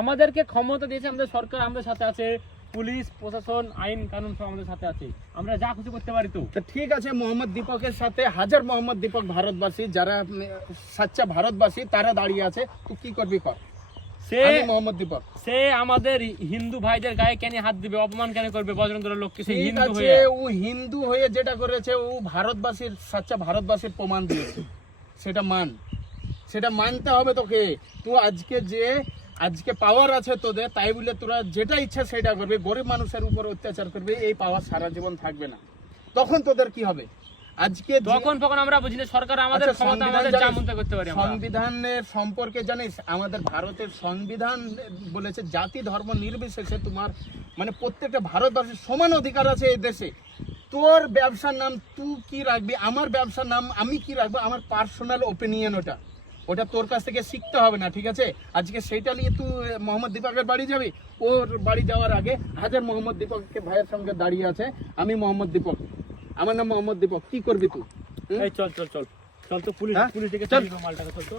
আমাদেরকে ক্ষমতা দিয়েছে আমাদের সরকার, আমাদের সাথে আছে, পুলিশ প্রশাসন আইন কানুন সব আমাদের সাথে আছে, আমরা যা কিছু করতে পারি। তো ঠিক আছে, মোহাম্মদ দীপকের সাথে হাজার মোহাম্মদ দীপক ভারতবাসী যারা সাচ্চা ভারতবাসী তারা দাঁড়িয়ে আছে, তুই কি করবি কর। মোহাম্মদ দীপক সে আমাদের হিন্দু ভাইদের গায়ে কেন হাত দিবে, অপমান কেন করবে বজরঙ্গের লোককে? সে হিন্দু আছে, হয়ে, ও হিন্দু হয়ে যেটা করেছে ও ভারতবাসীর সাচ্চা ভারতবাসীর প্রমাণ দিয়েছে, সেটা মানতে হবে তোকে। তুই আজকে পাওয়ার আছে তোদের, তাই বলে তোরা যেটা ইচ্ছা সেটা করবে, গরিব মানুষের উপর অত্যাচার করবে, এই পাওয়ার সারা জীবন থাকবে না। তখন তোদের কি হবে? আজকে তখন আমরা বুঝি না, সরকার আমাদের ক্ষমতা, আমাদের যা মন করতে পারি। সংবিধানের সম্পর্কে জানিস? আমাদের ভারতের সংবিধান বলেছে জাতি ধর্ম নির্বিশেষে তোমার মানে প্রত্যেকটা ভারতবাসীর সমান অধিকার আছে এই দেশে। তোর ব্যবসার নাম তুই কি রাখবি, আমার ব্যবসার নাম আমি কি রাখবো, আমার পার্সোনাল ওপিনিয়ন, ওটা তোর কাছ থেকে শিখতে হবে না, ঠিক আছে? আজকে সেইটা নিয়ে তুই মোহাম্মদ দীপকের বাড়ি যাবি, ওর বাড়ি যাওয়ার আগে হাজার মোহাম্মদ দীপককে ভাইয়ের সঙ্গে দাঁড়িয়ে আছে, আমি মোহাম্মদ দীপক, আমার নাম মোহাম্মদ দীপক, কি করবি তুই? চল তো পুলিশ, পুলিশ ডেকে মালটাকে চল তো।